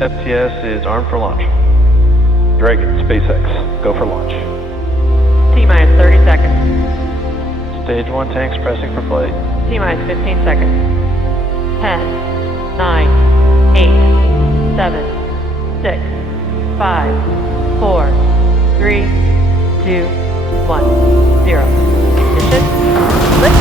FTS is armed for launch. Dragon, SpaceX, go for launch. T-minus 30 seconds. Stage 1 tanks pressing for flight. T-minus 15 seconds. 10, 9, 8, 7, 6, 5, 4, 3, 2, 1, 0. Ignition. Lift